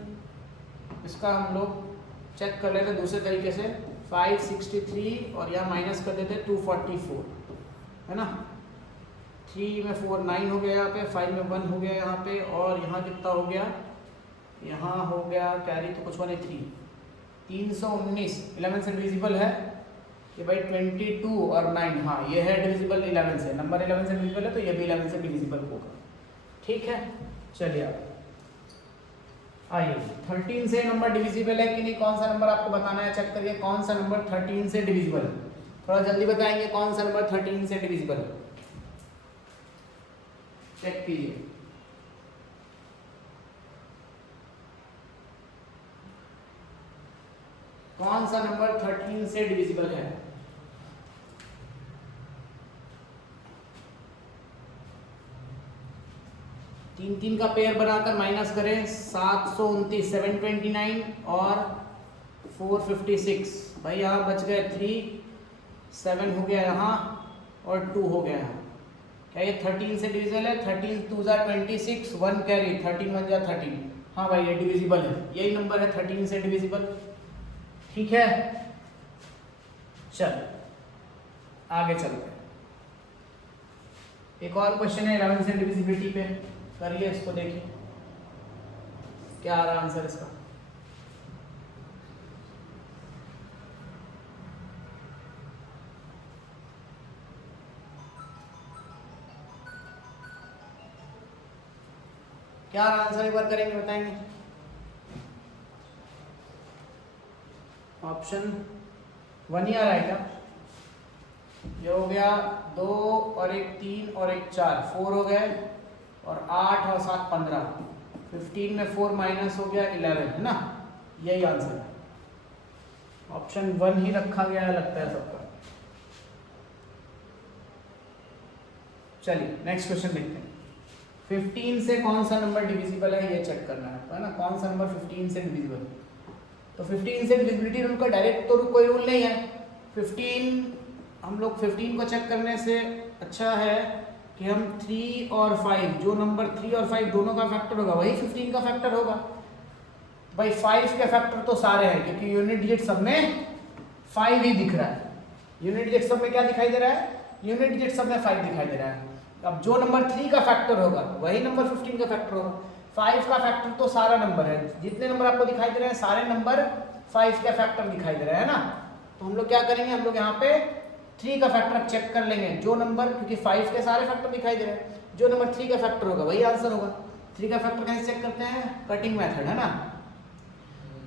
इसका हम लोग चेक कर लेते दूसरे तरीके से, 563 और यहाँ माइनस कर देते 244 है ना, 3 में 4 9 हो गया यहाँ पे, 5 में 1 हो गया यहाँ पे, और यहाँ कितना हो गया, यहाँ हो गया कैरी तो कुछ बने 3, 319 11 से डिविजिबल है ये भाई, 22 और 9, हाँ ये है डिविजिबल 11 से, नंबर 11 से डिविजिबल है तो ये भी 11 से डिविजिबल होगा, ठीक है। चलिए आप आइए 13 से नंबर डिविजिबल है कि नहीं, कौन सा नंबर आपको बताना है, चेक करिए कौन सा नंबर 13 से डिविजिबल है, थोड़ा जल्दी बताएंगे कौन सा नंबर 13 से डिविजिबल है, चेक कीजिए। कौन सा नंबर 13 से डिविजिबल है, तीन का पेयर बनाकर माइनस करें, 729 729 और 456, भाई यहाँ बच गए 3, 7 हो गया यहाँ और 2 हो गया यहाँ, क्या ये 13 से डिविजिबल है, 13 2 26, 1 कैरी 13 1 13, हाँ भाई ये डिविजिबल है, यही नंबर है 13 से डिविजिबल, ठीक है। चल आगे चलते हैं, एक और क्वेश्चन है 11 से डिविजिबिलिटी पे, करिए इसको, देखिए क्या आ रहा आंसर इसका। क्या आंसर एक बार करेंगे बताएंगे, ऑप्शन 1 ही आ रहा है क्या, ये हो गया 2 और 1 3 और 1 4, 4 हो गए और 8 और 7 15, 15 में 4 माइनस हो गया 11 है ना, यही आंसर है, ऑप्शन 1 ही रखा गया है लगता है सबका। चलिए नेक्स्ट क्वेश्चन देखते हैं, 15 से कौन सा नंबर डिविजिबल है ये चेक करना है ना, कौन सा नंबर 15 से डिविजिबल है। तो 15 से डिविजिबिलिटी रूल का डायरेक्ट तो कोई रूल नहीं है, 15 हम लोग 15 को चेक करने से अच्छा है कि हम 3 और 5, जो नंबर 3 और 5 दोनों का फैक्टर होगा वही 15 का फैक्टर होगा। भाई 5 के फैक्टर तो सारे हैं क्योंकि यूनिट डिजिट सब में 5 ही दिख रहा है, यूनिट डिजिट सब में क्या दिखाई दे रहा है, यूनिट डिजिट सब में 5 दिखाई दे रहा है। अब जो नंबर 3 का फैक्टर होगा वही नंबर 15 का फैक्टर होगा, 5 का फैक्टर तो सारा नंबर है, जितने नंबर आपको दिखाई दे रहे हैं सारे नंबर 5 का फैक्टर दिखाई दे रहे हैं ना, तो हम लोग क्या करेंगे, हम लोग यहाँ पे 3 का फैक्टर चेक कर लेंगे, जो नंबर, क्योंकि 5 के सारे फैक्टर दिखाई दे रहे हैं, जो नंबर 3 का फैक्टर होगा वही आंसर होगा। 3 का फैक्टर कैसे चेक करते हैं, कटिंग मेथड है ना,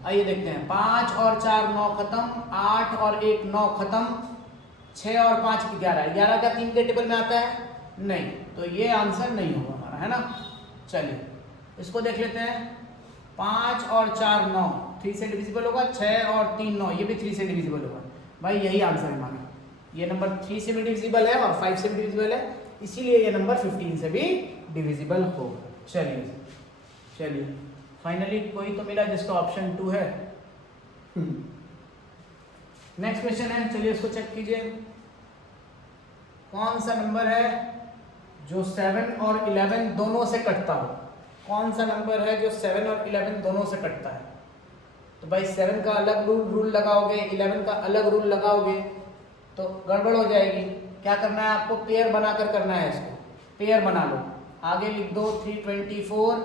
आइए देखते हैं, 5 और 4 9 खत्म, 8 और 1 9 खत्म, 6 और 5 11, 11 का 3 के टेबल में आता है नहीं, तो ये आंसर नहीं होगा हमारा, है ना। चलिए इसको देख लेते हैं, 5 और 4 9, 3 से डिविजिबल होगा, 6 और 3 9, ये भी 3 से डिविजिबल होगा, भाई यही आंसर है हमारा, ये नंबर 3 से भी डिविजिबल है और 5 से भी डिविजिबल है, इसीलिए ये नंबर 15 से भी डिविजिबल होगा। चलिए चलिए फाइनली कोई तो मिला जिसका ऑप्शन 2 है। नेक्स्ट क्वेश्चन है, चलिए इसको चेक कीजिए, कौन सा नंबर है जो 7 और 11 दोनों से कटता हो? कौन सा नंबर है जो 7 और 11 दोनों से कटता है? तो भाई 7 का अलग रूल लगाओगे, 11 का अलग रूल लगाओगे तो गड़बड़ हो जाएगी। क्या करना है आपको? पेयर बनाकर करना है इसको। पेयर बना लो, आगे लिख दो 324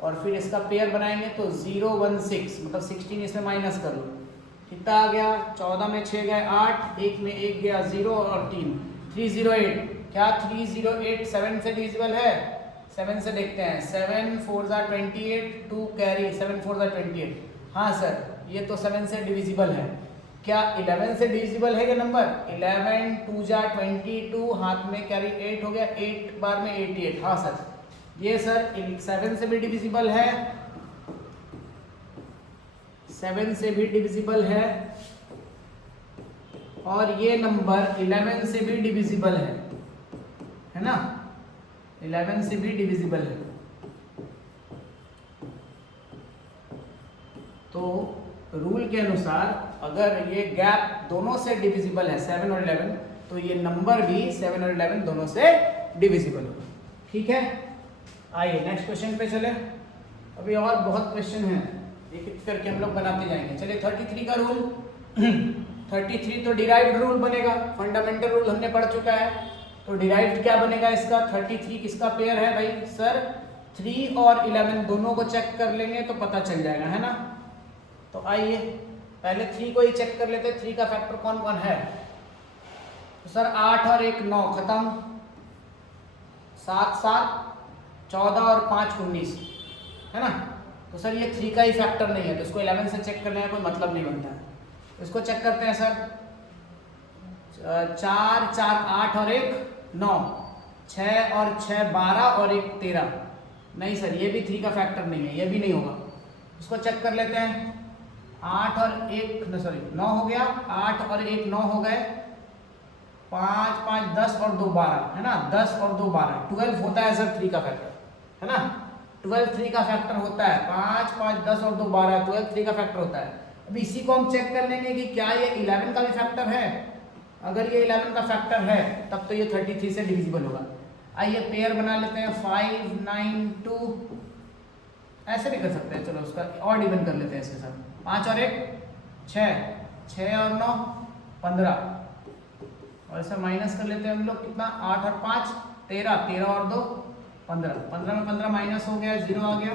और फिर इसका पेयर बनाएंगे तो 016 मतलब 16 इसमें माइनस कर लो। कितना आ गया? 14 में 6 गए 8, 1 में 1 गया 0 और 3 308। क्या 308 7 से डिविजिबल है? 7 से देखते हैं। 7 4 ज़ा 28, 2 कैरी 7 4 ज़ा 28। हाँ सर, ये तो 7 से डिविजिबल है। क्या 11 से डिविजिबल है ये नंबर? 11 2 ज़ा 22, हाथ में कैरी 8 हो गया, 8 बार में 88। हाँ सर, ये सर 7 से भी डिविजिबल है, 7 से भी डिविजिबल है और ये नंबर 11 से भी डिविजिबल है ना? 11 से भी डिविजिबल है। तो रूल के अनुसार अगर ये गैप दोनों से डिविजिबल है 7 और 11, तो ये नंबर भी 7 और 11 दोनों से डिविजिबल होगा। ठीक है, आइए नेक्स्ट क्वेश्चन पे चले। अभी और बहुत क्वेश्चन हैं, एक एक करके हम लोग बनाते जाएंगे। चलिए 33 का रूल 33 तो डिराइव्ड रूल बनेगा, फंडामेंटल रूल हमने पढ़ चुका है। तो डिराइव्ड क्या बनेगा इसका? 33 किसका पेयर है भाई? सर 3 और 11 दोनों को चेक कर लेंगे तो पता चल जाएगा, है ना? तो आइए पहले 3 को ही चेक कर लेते हैं। 3 का फैक्टर कौन कौन है? तो सर 8 और 1 9 खत्म, 7 7 14 और 5 19, है ना? तो सर ये 3 का ही फैक्टर नहीं है, तो इसको 11 से चेक करने का कोई मतलब नहीं बनता है। तो इसको चेक करते हैं सर। 4 4 8 और 1 9, 6 और 6 12 और 1 13। नहीं सर, ये भी 3 का फैक्टर नहीं है, ये भी नहीं होगा। इसको चेक कर लेते हैं। 8 और 1 9 हो गया, 8 और 1 9 हो गए, 5 5 10 और 2 12, है ना? 10 और 2 12 12 होता है सर 3 का फैक्टर, है ना? 12 3 का फैक्टर होता है। 5 5 10 और 2 12 12 3 का फैक्टर होता है। अब इसी को हम चेक कर लेंगे कि क्या ये 11 का भी फैक्टर है। अगर ये 11 का फैक्टर है तब तो ये 33 से डिविजिबल होगा। आइए पेयर बना लेते हैं। 5 9 2, ऐसे भी कर सकते हैं। चलो उसका और डिवाइड कर लेते हैं इसके साथ। 5 और 1 6, 6 और 9 15, और ऐसा माइनस कर लेते हैं हम लोग। कितना? 8 और 5 13, 13 और 2 15, 15 में 15 माइनस हो गया, 0 आ गया।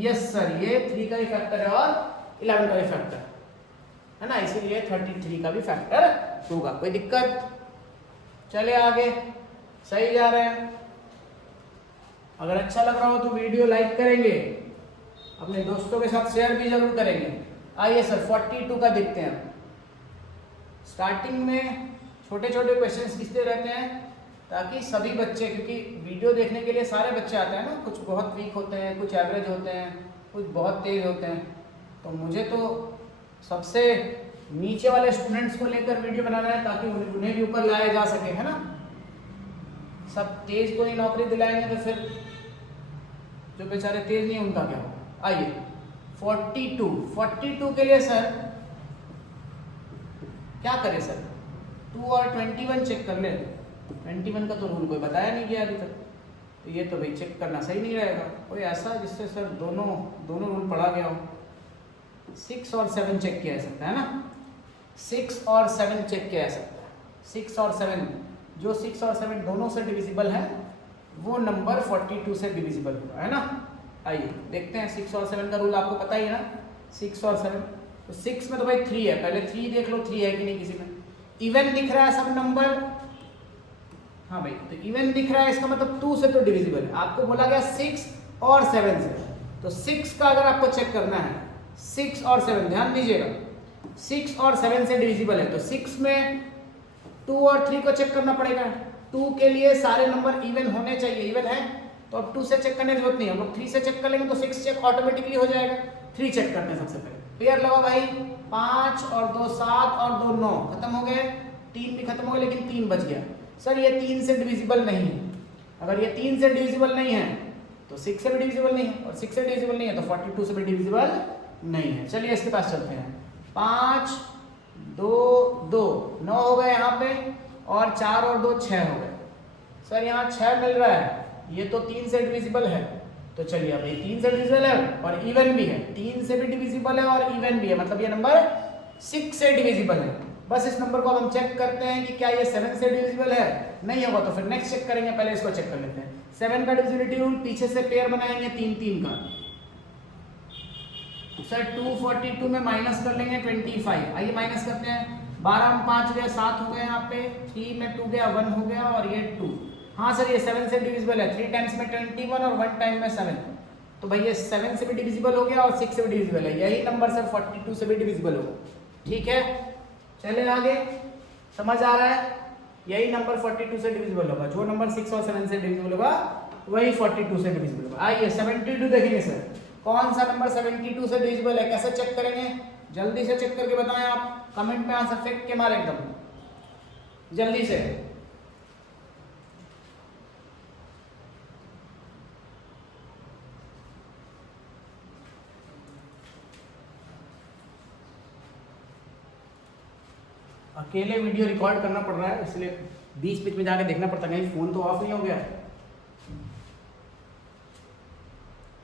यस सर, ये 3 का भी फैक्टर है और 11 का भी फैक्टर है ना? इसीलिए 33 का भी फैक्टर होगा। कोई दिक्कत? चले आगे, सही जा रहे हैं। अगर अच्छा लग रहा हो तो वीडियो लाइक करेंगे, अपने दोस्तों के साथ शेयर भी जरूर करेंगे। आइए सर 42 का देखते हैं। स्टार्टिंग में छोटे छोटे क्वेश्चंस इसलिए रहते हैं ताकि सभी बच्चे, क्योंकि वीडियो देखने के लिए सारे बच्चे आते हैं ना, कुछ बहुत वीक होते हैं, कुछ एवरेज होते हैं, कुछ बहुत तेज होते हैं। तो मुझे तो सबसे नीचे वाले स्टूडेंट्स को लेकर वीडियो बनाना है ताकि उन्हें भी ऊपर लाया जा सके, है ना? सब तेज को ही नौकरी दिलाएंगे तो फिर जो बेचारे तेज नहीं उनका क्या होगा। आइए 42 के लिए सर क्या करें सर? 2 और 21 चेक कर ले। 21 का तो रूल कोई बताया नहीं गया अभी तक, तो ये तो भाई चेक करना सही नहीं रहेगा। कोई ऐसा जिससे सर दोनों रूल पढ़ा गया हो। 6 और 7 चेक किया जा सकता है ना? 6 और 7 चेक किया जा सकता है। 6 और 7, जो 6 और 7 दोनों से डिविजिबल है वो नंबर 42 से डिविजिबल होगा, है ना? आइए देखते हैं। 6 और 7 का रूल आपको पता ही है ना? 6 और 7, तो 6 में तो भाई 3 है, पहले 3 देख लो 3 है कि नहीं किसी में। इवन दिख रहा है सब नंबर, हाँ भाई, तो इवन दिख रहा है इसका मतलब 2 से तो डिविजिबल है। आपको बोला गया 6 और 7 से, तो 6 का अगर आपको चेक करना है, 6 और 7 ध्यान दीजिएगा, 6 और 7 से डिविजिबल है तो 6 में 2 और 3 को चेक करना पड़ेगा। 2 के लिए सारे नंबर इवन होने चाहिए, इवन है तो अब 2 से चेक करने की जरूरत नहीं है, हम लोग 3 से चेक कर लेंगे तो 6 चेक ऑटोमेटिकली हो जाएगा। 3 चेक करते हैं सबसे पहले। पेयर लगाओ भाई, 5 और 2 7 और 2 9, खत्म हो गए। 3 भी खत्म हो गए लेकिन 3 बच गया। सर ये 3 से डिविजिबल नहीं है। अगर ये 3 से डिविजिबल नहीं है तो 6 से भी डिविजिबल नहीं है, और 6 से डिविजिबल नहीं है तो 42 से भी डिविजिबल नहीं है। चलिए इसके पास चलते हैं। 5 2 2 9 हो गए यहाँ पे, और 4 और 2 6 हो गए। सर यहाँ 6 मिल रहा है, ये तो 3 से डिविजिबल है, तो चलिए अब ये 3 से डिविजिबल है और इवन भी है, 3 से भी डिविजिबल है और इवन भी है, मतलब ये नंबर 6 से डिविजिबल है। बस इस नंबर को अब हम चेक करते हैं कि क्या ये 7 से डिविजिबल है, नहीं होगा तो फिर नेक्स्ट चेक करेंगे, पहले इसको चेक कर लेते हैं। 7 का डिविजिबिलिटी रूल, पीछे से पेयर बनाएंगे 3 3 का। सर 242 में माइनस कर लेंगे 25, आइए माइनस करते हैं। 12 में 5 गया 7 हो गए, यहाँ पे 3 में 2 गया 1 हो गया और ये 2। हाँ सर ये 7 से डिविजिबल है, 3 टाइम्स में 21 और 1 टाइम में 7, तो भाई ये 7 से भी डिविजिबल हो गया और 6 से भी डिविजिबल है, यही नंबर सर 42 से भी डिविजिबल होगा। ठीक है, चले आगे, समझ आ रहा है, यही नंबर 42 से डिविजिबल होगा, जो नंबर 6 और 7 से डिविजिबल होगा वही 42 से डिविजिबल होगा। आइए 72 देखेंगे सर, कौन सा नंबर 72 से डिविजिबल है, कैसे चेक करेंगे, जल्दी से चेक करके बताएं आप, कमेंट में आंसर फेंक के मारे एकदम जल्दी से। अकेले वीडियो रिकॉर्ड करना पड़ रहा है, इसलिए बीच बीच में जाके देखना पड़ता है, कहीं फोन तो ऑफ नहीं हो गया।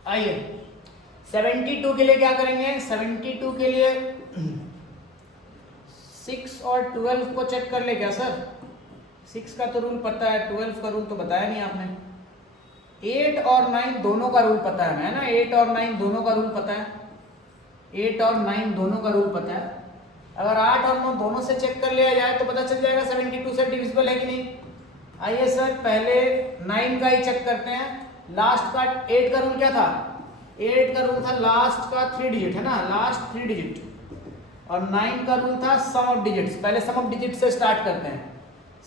आइए 72 के लिए क्या करेंगे, 72 के लिए 6 और 12 को चेक कर ले क्या सर, 6 का तो रूल पता है, 12 का रूल तो बताया नहीं आपने। 8 और 9 दोनों का रूल पता है ना, 8 और 9 दोनों का रूल पता है, 8 और 9 दोनों का रूल पता है। अगर 8 और 9 दोनों से चेक कर लिया जाए तो पता चल जाएगा 72 से डिविजिबल है कि नहीं। आइए सर पहले 9 का ही चेक करते हैं, लास्ट का 8 का रूल क्या था, 8 का रूल था लास्ट का 3 डिजिट है ना, लास्ट 3 डिजिट, और 9 का रूल था सम ऑफ डिजिट्स। पहले सम ऑफ डिजिट से स्टार्ट करते हैं।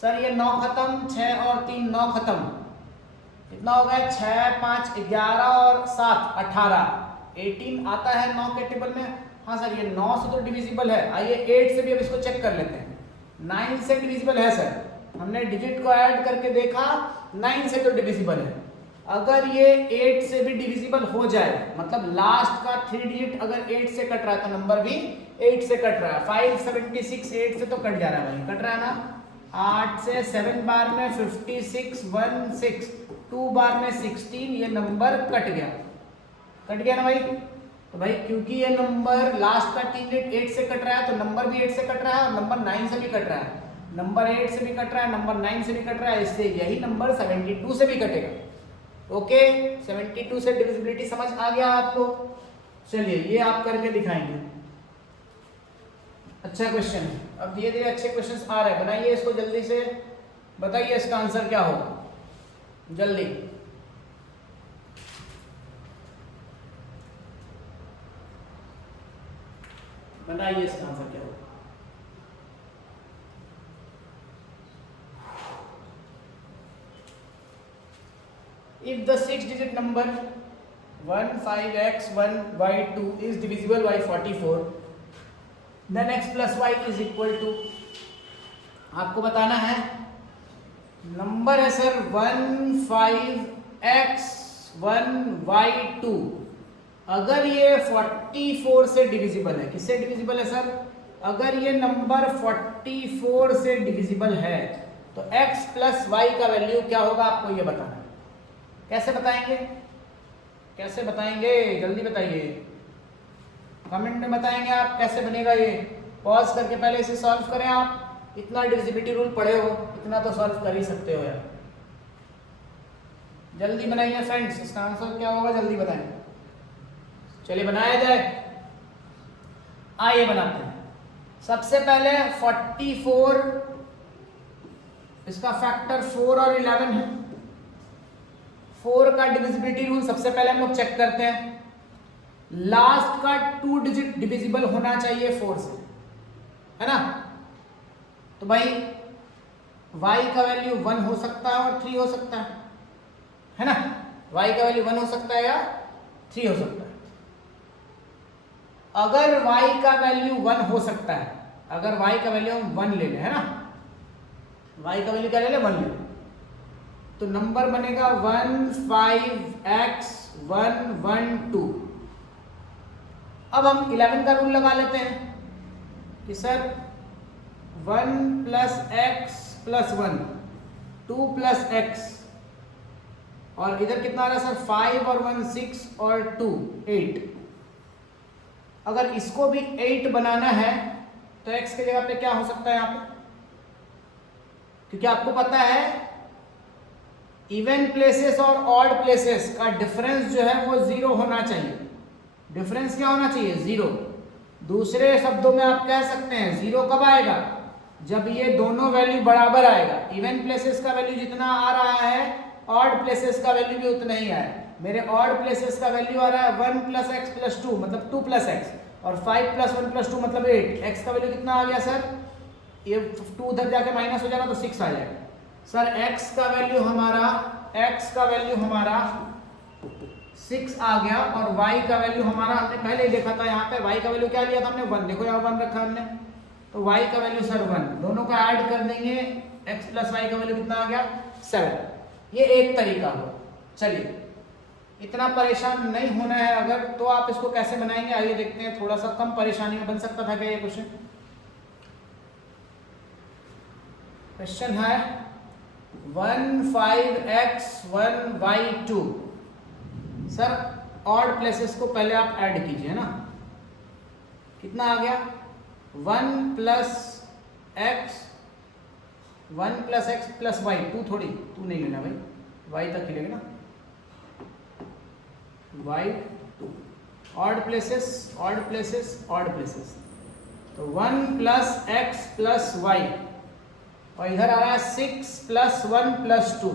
सर ये 9 खत्म, 6 और 3 9 खत्म, कितना हो गया 6 5 11 और 7 18, 18 आता है 9 के टेबल में। हाँ सर ये 9 से तो डिविजिबल है। आइए 8 से भी अब इसको चेक कर लेते हैं, 9 से डिविजिबल है सर, हमने डिजिट को ऐड करके देखा 9 से तो डिविजिबल है। अगर ये 8 से भी डिविजिबल हो जाए, मतलब लास्ट का 3 डिजिट अगर 8 से कट रहा है तो नंबर भी 8 से कट रहा है। 576 8 से तो कट जा रहा है भाई, कट रहा है ना। 8 से 7 बार में 56 1 6, 2 बार में 16, ये नंबर कट गया, कट गया ना भाई। तो भाई क्योंकि ये नंबर लास्ट का 3 डिजिट 8 से कट रहा है तो नंबर भी 8 से कट रहा है और नंबर 9 से भी कट रहा है, नंबर 8 से भी कट रहा है, नंबर 9 से भी कट रहा है, इससे यही नंबर 72 से भी कटेगा। ओके 72 से डिविजिबिलिटी समझ आ गया आपको। चलिए ये आप करके दिखाएंगे, अच्छा क्वेश्चन है। अब धीरे धीरे अच्छे क्वेश्चंस आ रहे हैं, बनाइए इसको जल्दी से, बताइए इसका आंसर क्या होगा जल्दी। बताइए इसका आंसर क्या होगा। If the 6-digit number 15x1y2 is divisible by 44, then x plus y is equal to, आपको बताना है नंबर है सर 15x1y2, अगर ये 44 से डिविजिबल है, किससे डिविजिबल है सर, अगर ये नंबर 44 से डिविजिबल है तो x प्लस y का वैल्यू क्या होगा आपको ये बताना है। कैसे बताएंगे, कैसे बताएंगे जल्दी बताइए, कमेंट में बताएंगे आप कैसे बनेगा ये। पॉज करके पहले इसे सॉल्व करें, आप इतना डिविजिबिलिटी रूल पढ़े हो, इतना तो सॉल्व कर ही सकते हो यार। जल्दी बनाइए फ्रेंड्स, इसका आंसर क्या होगा जल्दी बताएं। चलिए बनाया जाए, आइए बनाते हैं। सबसे पहले 44, इसका फैक्टर 4 और 11 है। 4 का डिविजिबिलिटी रूल सबसे पहले हम लोग चेक करते हैं, लास्ट का 2 डिजिट डिविजिबल होना चाहिए 4 से, है ना। तो भाई y का वैल्यू 1 हो सकता है और 3 हो सकता है ना, y का वैल्यू 1 हो सकता है या 3 हो सकता है। अगर y का वैल्यू 1 हो सकता है, अगर y का वैल्यू हम 1 ले लें, है ना, y का वैल्यू क्या ले लें 1 ले लें, तो नंबर बनेगा 15x112। अब हम 11 का रूल लगा लेते हैं कि सर 1 + x + 1 2 प्लस एक्स, और इधर कितना आ रहा है सर 5 और 1 6 और 2 8। अगर इसको भी 8 बनाना है तो x की जगह पे क्या हो सकता है यहाँ पे, क्योंकि आपको पता है इवन प्लेसेस और ऑड प्लेसेस का डिफरेंस जो है वो 0 होना चाहिए। डिफरेंस क्या होना चाहिए 0। दूसरे शब्दों में आप कह सकते हैं 0 कब आएगा, जब ये दोनों वैल्यू बराबर आएगा। इवन प्लेसेस का वैल्यू जितना आ रहा है ऑड प्लेसेस का वैल्यू भी उतना ही है। मेरे ऑड प्लेसेस का वैल्यू आ रहा है 1 प्लस एक्स प्लस 2 मतलब 2 प्लस एक्स, और 5 प्लस 1 प्लस 2 मतलब 8। एक्स का वैल्यू कितना आ गया सर, ये 2 उधर जाके माइनस हो जाएगा तो 6 आ जाएगा सर। x का वैल्यू हमारा 6 आ गया, और y का वैल्यू हमारा हमने पहले ही देखा था यहाँ पे, y का वैल्यू क्या लिया था हमने 1। देखो यहाँ 1 रखा हमने, तो y का वैल्यू सर 1। दोनों का ऐड कर देंगे, x प्लस y का वैल्यू कितना आ गया 7। ये एक तरीका हो। चलिए इतना परेशान नहीं होना है अगर, तो आप इसको कैसे बनाएंगे आइए देखते हैं। थोड़ा सा कम परेशानी में बन सकता था क्या ये क्वेश्चन। क्वेश्चन है 1 5x 1 y 2। Sir odd places को पहले आप ऐड कीजिए ना, कितना आ गया 1 प्लस एक्स प्लस वाई। 2 थोड़ी 2 नहीं लेना भाई, y तक ही लेंगे ना, y 2। ऑड प्लेसेस तो 1 प्लस एक्स प्लस वाई, और इधर आ रहा है 6 प्लस 1 प्लस 2।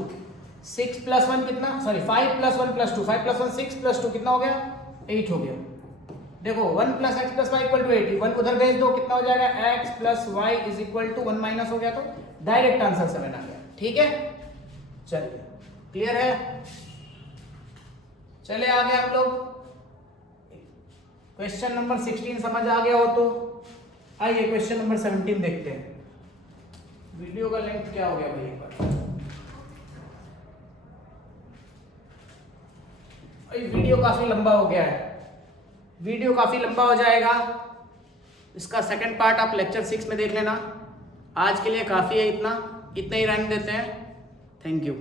6 प्लस 1 कितना, sorry 5 plus 1 plus 2, 5 plus 1 6 plus 2 कितना हो गया 8 हो गया। देखो 1 plus x plus y equal to 8, 1 उधर भेज दो कितना हो जाएगा x plus y is equal to 1 minus हो गया, तो डायरेक्ट आंसर 7 आ गया। ठीक है चलिए क्लियर है। चले आगे हम लोग, क्वेश्चन नंबर 16 समझ आ गया हो तो आइए क्वेश्चन नंबर 17 देखते हैं। वीडियो का लेंथ क्या हो गया भाई एक बार, वीडियो काफी लंबा हो गया है, वीडियो काफी लंबा हो जाएगा। इसका सेकंड पार्ट आप लेक्चर 6 में देख लेना। आज के लिए काफी है, इतना ही रहने देते हैं। Thank you.